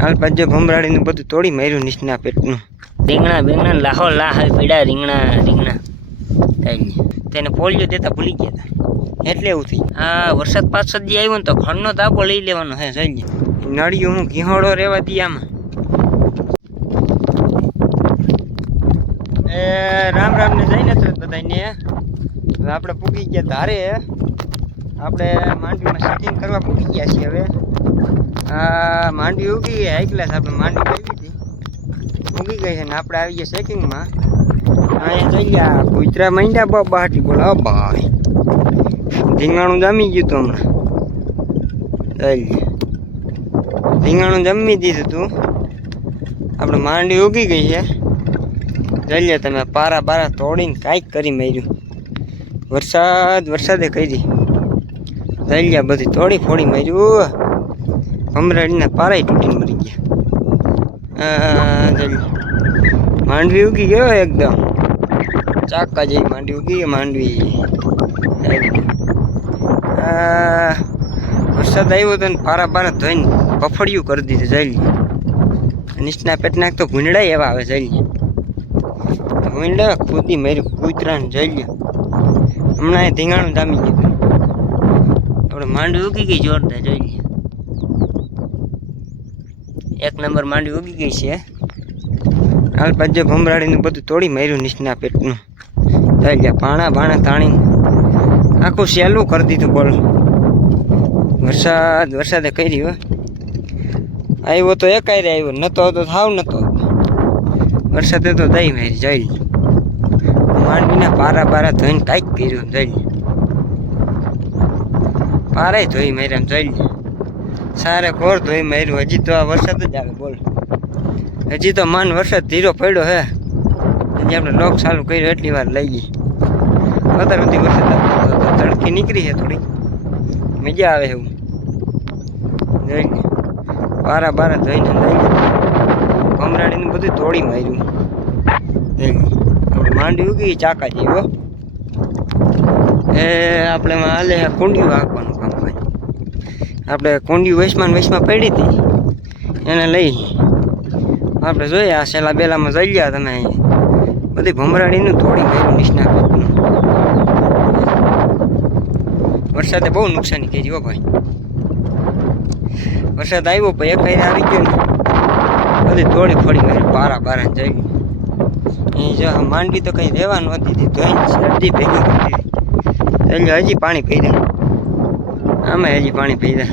હાલ પાછો ભમરાડીનું બધું તોડી માર્યું નીચના પેટનું. રીંગણા લાહો લાહ પીડા રીંગણા તેને પોલિયો દેતા ભૂલી ગયા હતા એટલે એવું થઈ. આ વરસાદ પાછો દી આવ્યો ને તો ખડનો તાપો લઈ લેવાનો હે જઈ નળિયું હું ઘીહોડો રહેવા દી આમાં. એ રામ રામ ને જઈને તો બધાને હવે આપણે પૂગી ગયા ધારે. આપણે માંડવીમાં સેટિંગ કરવા પૂગી ગયા છીએ. હવે આ માંડવી ઉગી ગઈ હાઈ ક્લાસ. આપણે માંડવી આવી હતી ઉગી ગઈ છે ને આપણે આવી ગયા શેકિંગમાં. અહીંયા જઈ ગયા કૂતરા માંડ્યા બહાટી બોલા ભાઈ. રીંગણાનું જમી ગયું તું હમણાં જઈ રીંગણાનું જમી દીધું તું. આપણે માંડવી ઉગી ગઈ છે જઈ લે તમે. પારા બારા તોડીને કાંઈક કરી માર્યું. વરસાદે કરી જઈ લે બધી તોડી ફોડી માર્યું. ભમરાડીના પારાય તૂટીને મરી ગયા. જઈ માંડવી ઉગી ગયો એકદમ ચાકા જેવી માંડવી ઉગી ગઈ માંડવી. વરસાદ આવ્યો તો ને પારા બારા ધોઈને પફળિયું કરી દીધું જઈ લે. નીચના પેટના તો ભૂંડા એવા આવે જઈ લે. ભૂંડા ખુદી માર્યું કૂતરાને જઈ લે. હમણાં એ ધીંગાણું જામી ગયું. આપણે માંડવી ઉગી ગઈ જોરદાર જોઈ લે. એક નંબર માંડવી ઉગી ગઈ છે. હાલ પાછો ભમરાડીનું બધું તોડી માર્યું નીચના પેટનું જઈ લે. ભાણા તાણી આખું સહેલું કરી દીધું. બોલ વરસાદે કરી હો. આવ્યો તો એકાયરે આવ્યો નતો તો થાવ નતો. વરસાદે તો દઈ મારી જઈ લે. માંડવીના પારા બારા ધોઈને કાંઈક કર્યું જઈ લે. પારાય ધોઈ માર્યા જઈ લે. સારે કોર ધોઈ માર્યું. હજી તો આ વરસાદ જ આવે બોલ. હજી તો માન વરસાદ ધીરો પડ્યો હે. હજી આપણે લોક ચાલુ કર્યો એટલી વાર લઈ ગઈ. અત્યાર સુધી વરસાદ આવતો તડકી નીકળી છે થોડી મજા આવે એવું જઈ લે. પારા બારા ધોઈને લઈ લે. ભમરાડીનું બધું તોડી માર્યું જઈ લે. આપણે માંડવી ઉગી ચાકા જેવો. એ આપણે હાલે કુંડિયું હાંકવાનું કામ ભાઈ. આપણે કુંડિયું વૈશમાં પડી હતી એને લઈ આપણે જોઈએ. આ સેલા બેલામાં જઈ ગયા તમે. બધી ભમરાડીનું તોડી માર્યું નીચના પેટનું. વરસાદે બહુ નુકસાની કરી હો ભાઈ. વરસાદ આવ્યો પણ એક હારે આવી ગયો ને બધી તોડી ફોડી મારી પારા બારા જઈ ગયું. એ જો માંડવી તો કંઈ રહેવા નહોતી દીધી ધોઈને શરદી ભેગી કરી દીધી. એટલે હજી પાણી પી દે. આમાં હજી પાણી પી દે.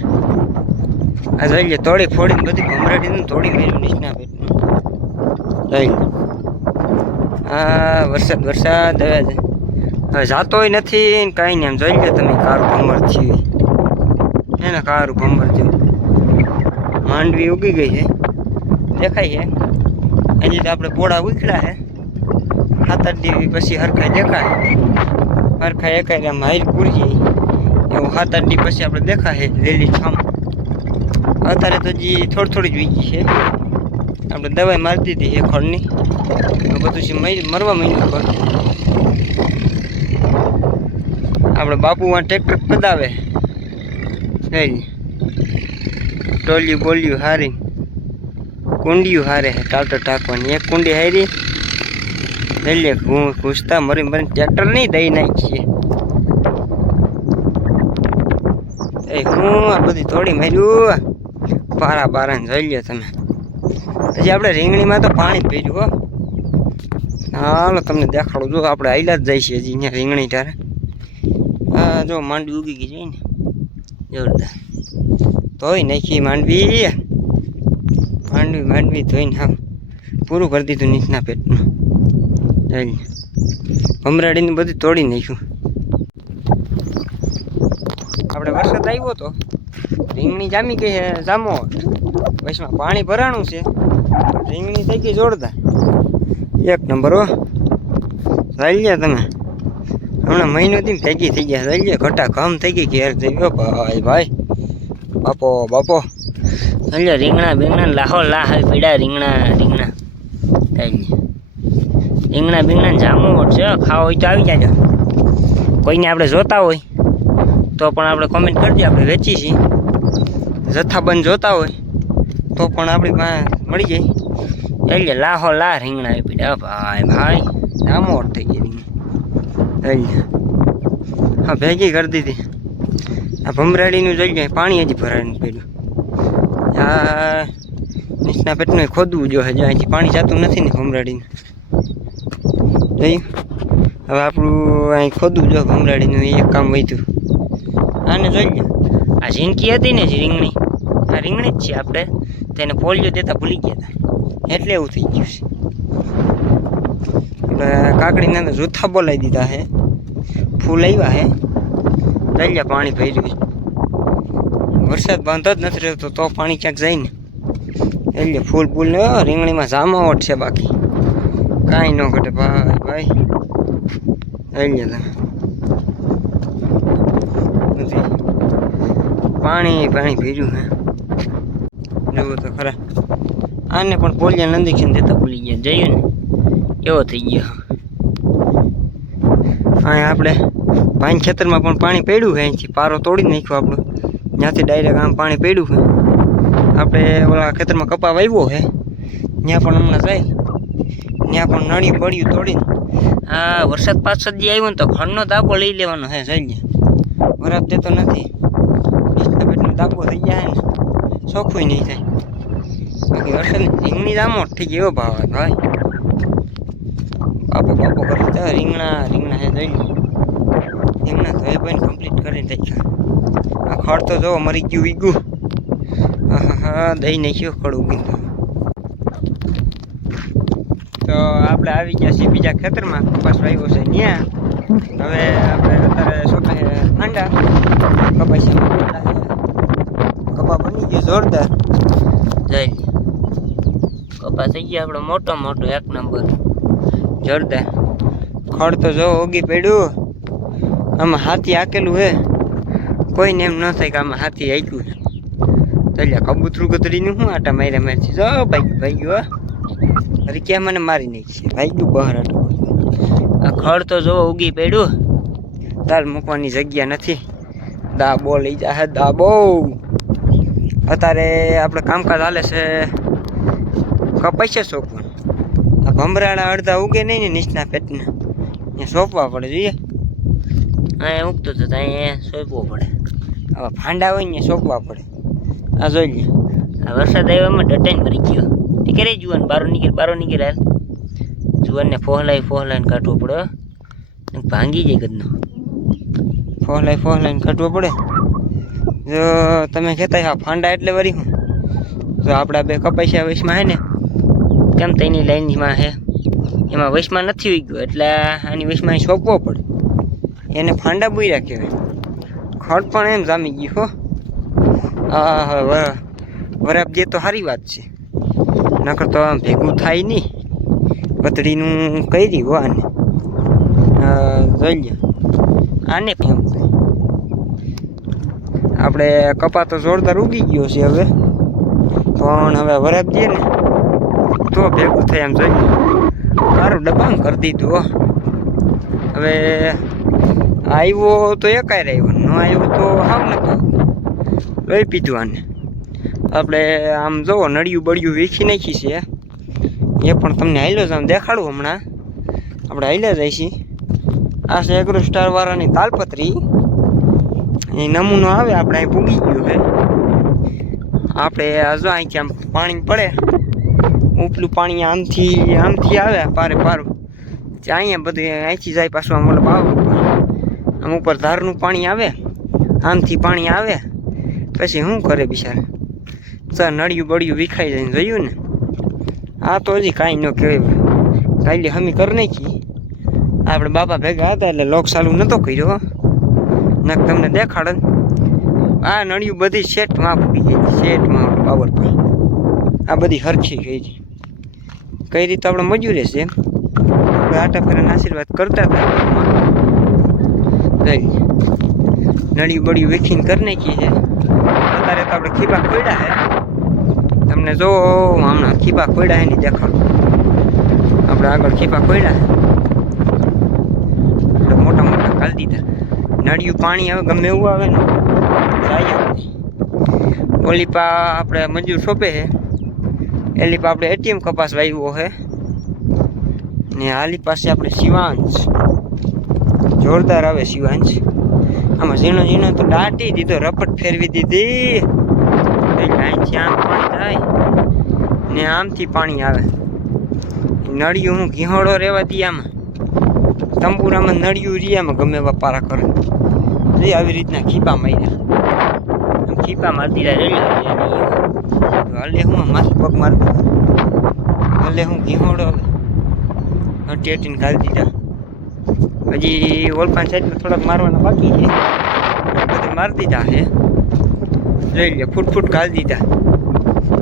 આ જઈ લે તોડી ફોડીને બધી ભમરાડીને તોડી માર્યું નીચના પેટનું જઈ લે. હા વરસાદ હવે જાતોય નથી કાંઈ નહીં. આમ જોઈ લે તમે કારું ભમર થયું એને કારું ભમર થયું. માંડવી ઉગી ગઈ છે દેખાય છે. હજી તો આપણે પોળા ઉખડ્યા છે. 7-8 દિવસ પછી હરખાઈ દેખાય. હરખાઈ એકાય આમ હાઈલ પૂરી જાય એવું 7-8 દિવસ પછી આપણે દેખાય લીલી છામ. અત્યારે તો હજી થોડી જ વીગી છે. આપણે દવાઈ મારી દીધી છે ખડની. બધું મરવા માંડ્યું પર. આપણે બાપુ આ ટ્રેક્ટર પદાવે ટોલિયું બોલ્યું હારી કુંડિયું હારે ટાટર ટાંકવાની. એક કુંડી હારી લઈ લે. ઘૂસતા મરીને ટ્રેક્ટર નહીં દઈ નાખીએ. હું આ બધી થોડી માર્યું પારા બારાને જોઈ લે તમે. હજી આપણે રીંગણીમાં તો પાણી જ પીર્યું હો. હાલો તમને દેખાડું. જો આપણે આઈલા જ જાય છે હજી અહીંયા રીંગણી તારે. હા જો માંડવી ઉગી ગઈ જાય ને જોરદાર. ધોઈ નાખી માંડવી ધોઈને હા પૂરું કરી દીધું નીચના પેટનું જઈ. ભમરાડીનું બધું તોડી નાખ્યું. આપણે વરસાદ આવ્યો તો રીંગણી જામી ગઈ છે જામો. વચમાં પાણી ભરાણું છે. રીંગણી થઈ ગઈ જોરદાર એક નંબર હો. જઈ લે તમે. હમણાં મહિનોથી ભેગી થઈ ગયા જઈ લે. ઘટા કમ થઈ ગઈ ઘેર થઈ ગયો ભાઈ. બાપો જઈ લે. રીંગણા લાહો લાહ પીડા રીંગણા જઈ લે. રીંગણા જામું છે. ખાવા હોય તો આવી જાજો. કોઈને આપણે જોતા હોય તો પણ આપણે કોમેન્ટ કરજો. આપણે વેચી છીએ. જથ્થાબંધ જોતા હોય તો પણ આપણી પાસે મળી જાય. એટલે લાહો લા રીંગણા આવી પડ્યા ભાઈ ભાઈ. આમોટ થઈ ગઈ રીંગણી. હા ભેગી કરી દીધી. આ ભમરાડીનું જોઈ જાય પાણી હજી ભરાઈને પડ્યું. આ નીચના પેટનું ખોદવું જો હજી અહીંથી પાણી જતું નથી ને ભમરાડીનું. જોયું હવે આપણું અહીં ખોદવું જો ભમરાડીનું એક કામ વધ્યું. આને જોઈ લે આ ઝીંકી હતી ને જે રીંગણી, આ રીંગણી જ છે. આપણે તેને પોલિયો દેતા ભૂલી ગયા હતા એટલે એવું થઈ ગયું છે. આપણે કાકડીના તો જૂથા બોલાવી દીધા હે, ફૂલ આવ્યા હે. દલિયા પાણી ભર્યું છે. વરસાદ બાંધો જ નથી રહેતો તો પાણી ક્યાંક જાય ને. એટલે ફૂલ ફૂલ ને રીંગણીમાં જામાવટ છે, બાકી કાંઈ ન ઘટે ભાઈ ભાઈ. એટલે તમે પાણી પાણી ભર્યું હે. જોવું તો ખરા. આને પણ પોલિયો ઇન્જેક્શન દેતા ભૂલી ગયા. જયું ને એવો થઈ ગયો. અહીંયા આપણે પાણી ખેતરમાં પણ પાણી પડ્યું છે. અહીંથી પારો તોડી નાખ્યો આપણો, ત્યાંથી ડાયરેક્ટ આમ પાણી પડ્યું છે. આપણે ઓલા ખેતરમાં કપા વાવ્યો છે, ત્યાં પણ હમણાં જાય, ત્યાં પણ નળી પડ્યું તોડીને. આ વરસાદ પાછો દી આવ્યો ને તો ખડનો દાબો લઈ લેવાનો હે. જઈએ વરસાદ દેતો નથી, પેટનો દાબો થઈ જાય ને ચોખ્ખું નહીં થાય. બાકી વરસાદની રીંગણી આમોટ થઈ ગયો ભાવ ભાઈ. બાપો બાપો કરી દીધા રીંગણા રીંગણા હે. જઈ રીંગણા તો એ પણ કમ્પ્લીટ કરીને રાખ્યા. આ ખડ તો જો મરી ગયું વીગું. હા હા દઈ નાખ્યું ખડ ઉગીને. તો આપણે આવી ગયા છીએ બીજા ખેતરમાં, કપાસ વાવ્યો છે ત્યાં. હવે આપણે અત્યારે શું કહે આંડા કપાસિયામાં કપા બની ગયો જોરદાર. જઈ કપા થઈ ગયા આપણો મોટો મોટો એક નંબર જોરદાર. ખડ તો જો ઉગી પડ્યું. આમાં હાથી હાકેલું હે, કોઈને એમ ન થાય કે આમાં હાથી હાક્યું છે. ચાલ્યા કબૂતરું ગતરીનું શું આટા માર્યા મારથી જો ભાઈ ભાઈ ગયો. અરે ક્યાં મને મારી નાખી ભાઈ ગયું બહાર આટો. આ ખડ તો જો ઉગી પડ્યું. દાલ મૂકવાની જગ્યા નથી. દાબો લઈ જાય દાબો. અત્યારે આપણે કામકાજ હાલે છે કપાસ્યા સોંપવાનું. આ ભમરાળા અડધા ઉગે નહીં ને નીચના પેટના, એ સોંપવા પડે. જોઈએ અહીંયા ઉગતો તો અહીંયા સોંપવો પડે. આવા ફાંડા હોય ને સોંપવા પડે. આ જોઈ લે આ વરસાદ આવ્યામાં ડટાઈને મરી ગયો. નીકળે જુવાન બારો નીકળે હાલ. જુવાનને ફોહલાઈને કાઢવો પડે, ભાંગી જાય ગદનો. ફોહલાઈને કાઢવો પડે. જો તમે કહેતા હા ફાંડા એટલે વરી હું જો આપણા બે કપાસ્યા વયસમાં હે ને, કેમ તેની લાઈનમાં હે એમાં વયસમાં નથી ઉઈ ગયો એટલે આની વયસમાં સોંપવો પડે. એને ફાંડા બુર્યા કહેવાય. ખડ પણ એમ જામી ગયું હો. હા વરાપ દે તો સારી વાત છે, નકર તો આમ ભેગું થાય નહીં. બતડીનું કહી દીધું આને. જોઈ લે આને એમ આપણે કપા તો જોરદાર ઉગી ગયો છે હવે, પણ હવે વરાપ દે ને તો ભેગું થાય. એમ જોઈ મારું ડબાંગ કરી દીધું હો. હવે આવ્યો તો એકાય આવ્યો, ન આવ્યો તો હાવ નતો. લઈ પીધું આને. આપણે આમ જોવો નળિયું બળિયું વીખી નાખી છે, એ પણ તમને હાલ્યો જ આમ દેખાડું હમણાં. આપણે હાલ્યા જાય છીએ. આ છે એગ્રો સ્ટાર વાળાની તાલપત્રી, એ નમૂનો આવે આપણે અહીં પૂગી ગયો છે. આપણે જો અહીંથી આમ પાણી પડે, ઉપલું પાણી આમથી આવે પારે પારું, અહીંયા બધું અહીંથી જાય પાછું આમ મતલબ આમ ઉપર ધારનું પાણી આવે, આમથી પાણી આવે. પછી શું કરે બિચારા, તો નળિયું બળિયું વિખાઈ જાય. જોયું ને, આ તો હજી કાંઈ ન કહેવાય. કાલે હમી કરી નાખી. આપણે બાપા ભેગા હતા એટલે લોક ચાલુ નહોતો કર્યો, નક તમને દેખાડે. આ નળિયું બધી સેટમાં પૂરી ગઈ, સેટમાં પાવર પર આ બધી હરખી ગઈ છે. કઈ રીતે આપણે મજૂરી છે એમ આપણે આટા ફેરાના આશીર્વાદ કરતા હતા. નળિયું બળિયું વેખીને કરી નાખી છે. અત્યારે તો આપણે ખીપા ખોડ્યા છે. તમને જો હમણાં ખીપા ખોડ્યા છે ને દેખાડો. આપણે આગળ ખીપા ખોડ્યા છે, મોટા મોટા કાઢી દીધા. નળિયું પાણી આવે ગમે એવું આવે ને જાય. ઓલી પા આપણે મજૂર સોંપે છે, એલી પર આપણે એટીએમ કપાસ વાવ્યો છે ને આલી પાસે આપણે શિવાંશ જોરદાર આવે શિવાંશ આમાં ઝીણો ઝીણો તો દાટી દીધો રપટ ફેરવી દીધી અહીંથી આમ પાણી જાય ને આમથી પાણી આવે નળિયું હું ઘીહોડો રહેવા દઈએ આમાં તંબુરામાં નળિયું રીયામાં ગમે એવા પારા કરે એ આવી રીતના ખીપા માર્યા આમ ખીપા મારતી રહ્યા હાલે હું માથું પગ મારતો હાલે હું ઘીહોડો ટેટીને ઘાલી દીધા હજી ઓલપાન સાઈડમાં થોડાક મારવાના બાકી છે બધે મારી દીધા છે લઈ લે ફૂટ ઘાલી દીધા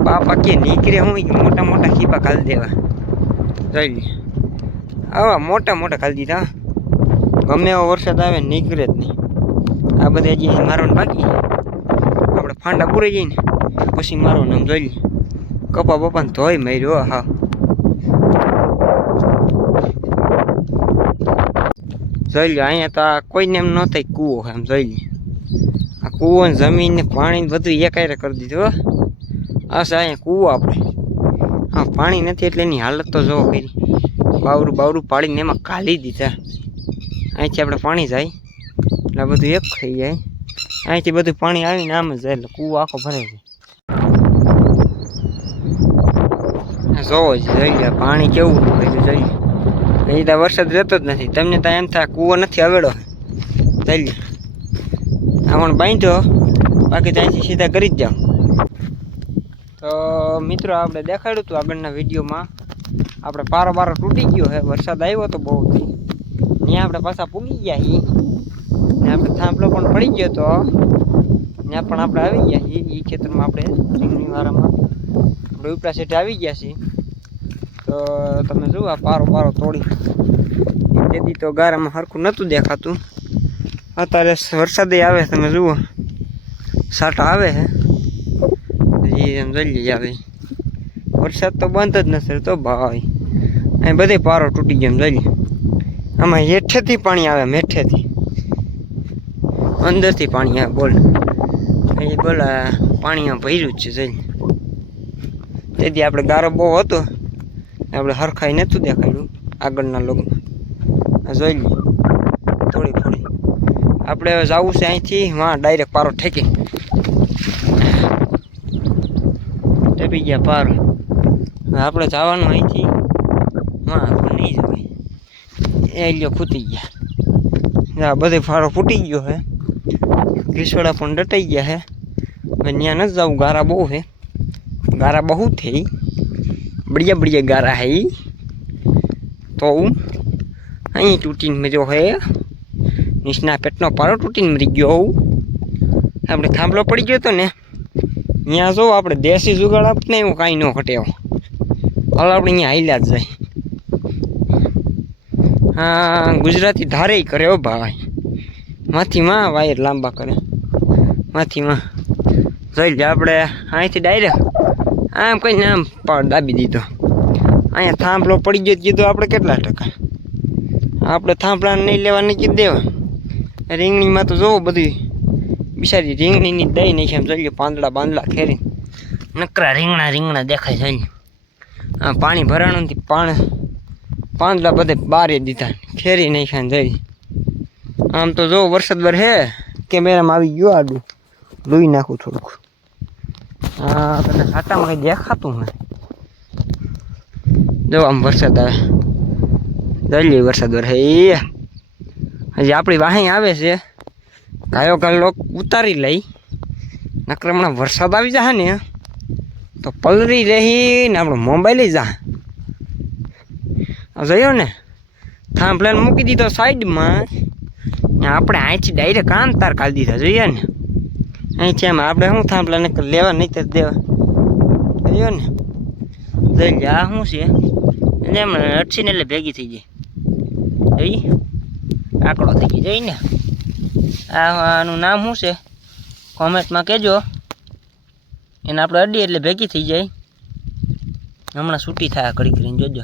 બાપા કે નીકળે હું મોટા મોટા ખીપા ઘાલી દેવા લઈ લે આવા મોટા ઘાલી દીધા ગમે એવો વરસાદ આવે નીકળે જ નહીં આ બધે હજી મારવાનું બાકી છે આપણે ફાંડા પૂરી જઈને પછી મારવાનું આમ જોઈ લે કપા બપાને ધોઈ માર્યો હા જોઈ લો અહીંયા તો આ કોઈને એમ ન થાય કૂવો એમ જોઈ લે આ કૂવો ને જમીન ને પાણી બધું એકાયરે કરી દીધું આ છે અહીંયા કૂવો આપણે હા પાણી નથી એટલે એની હાલત તો જોવો કરી બાવરું પાડીને એમાં કાઢી દીધા અહીંથી આપણે પાણી જાય એટલે બધું એક થઈ જાય અહીંથી બધું પાણી આવીને આમ જ જાય એટલે કૂવો આખો ભરાય છે જોવો જ જોઈ લે પાણી કેવું ભર્યું જોઈ લે અહીં તો વરસાદ રહેતો જ નથી તમને તો એમ થાય કૂવો નથી આવેલો જોઈ લે આમાં બાંધો બાકી તો અહીંથી સીધા કરી જ જાઓ તો મિત્રો આપણે દેખાડ્યું હતું આગળના વિડીયોમાં આપણે પારો તૂટી ગયો છે વરસાદ આવ્યો તો બહુ ત્યાં આપણે પાછા પૂગી ગયા છીએ ને આપણે થાંભલો પણ પડી ગયો તો ત્યાં પણ આપણે આવી ગયા છીએ એ ખેતરમાં આપણે રીંગણીવાળામાં આપણે ઉપરા સેટે આવી ગયા છીએ તો તમે જુઓ આ પારો તોડી તેથી તો ગારામાં સરખું નહોતું દેખાતું અત્યારે વરસાદ આવે તમે જુઓ સાટા આવે છે હજી એમ જલ્દી આવે વરસાદ તો બંધ જ નથી તો ભાઈ અહીં બધે પારો તૂટી ગયો એમ જઈએ આમાં હેઠેથી પાણી આવે મેઠેથી અંદરથી પાણી આવે બોલ એ બોલ પાણી આમ ભર્યું જ છે જઈ તેથી આપણે ગારો બહુ હતો આપણે હરખાઈ નહોતું દેખાડ્યું આગળના લોકોમાં જોઈ લઈએ થોડી આપણે જવું છે અહીંથી વાં ડાયરેક્ટ પારો ઠેકી ટેપી ગયા પારો આપણે જવાનું અહીંથી વાં આપણે નહીં જવાય એ લ્યો ખૂટી ગયા બધે ફારો ફૂટી ગયો છે ઘીસોડા પણ ડટાઈ ગયા છે હવે ત્યાં નથી જવું ગારા બહુ છે ગારા બહુ થઈ बढ़िया गारा है तो अँ तूटीने मरो है નીચના પેટનો પારો તૂટીને મરી ગયો આપણે થાંભલો પડી ગયો હતો ને ત્યાં જો આપણે દેશી જુગાડ આપને એવું કાંઈ ન ઘટે હવે આપણે અહીંયા હાલ્યા જ જાય હા ગુજરાતી ધારે કરે હો ભાઈ માથીમાં વાયર લાંબા કરે માથીમાં જોઈ લે આપણે અહીંથી ડાયરેક્ટ આમ કહીને આમ દાબી દીધો અહીંયા થાંભલો પડી ગયો કીધું આપણે કેટલા ટકા આપણે થાંભલાને નહીં લેવા નહીં કીધું દેવા રીંગણીમાં તો જોવો બધી બિચારી રીંગણીની દઈ નહીં એમ જોઈએ પાંદડા બાંદડા ખેરી નકરા રીંગણા દેખાય જાય હા પાણી ભરાણું પાંદડા બધે બારે દીધા ખેરી નહીં ખાને જઈ આમ તો જો વરસાદ બર હે કેમેરામાં આવી ગયો આડું લોહી નાખું થોડુંક હા તને ખાતામાં કંઈ દેખાતું ને જો આમ વરસાદ આવે જલ્દી વરસાદ બર હે હજી આપણી વાહી આવે છે ગાયો લોક ઉતારી લઈ નકર હમણાં વરસાદ આવી જાય ને તો પલરી રહી ને આપણો મોબાઈલ જા જોયો ને થાંભલાને મૂકી દીધો સાઈડમાં આપણે અહીંથી ડાયરેક્ટ કામ તાર કાઢી દીધા જોઈએ ને અહીંથી એમ આપણે શું થાંભલાને લેવા નહીં તો દેવા જોયો ને જોઈ લે આ શું છે એટલે એમ અટસીને એટલે ભેગી થઈ જાય જોઈ આંકડો થઈ ગયો જોઈ ને આનું નામ શું છે કોમેન્ટમાં કહેજો એને આપણે અડીએ એટલે ભેગી થઈ જાય હમણાં છૂટી થાય ઘડી કરીને જોજો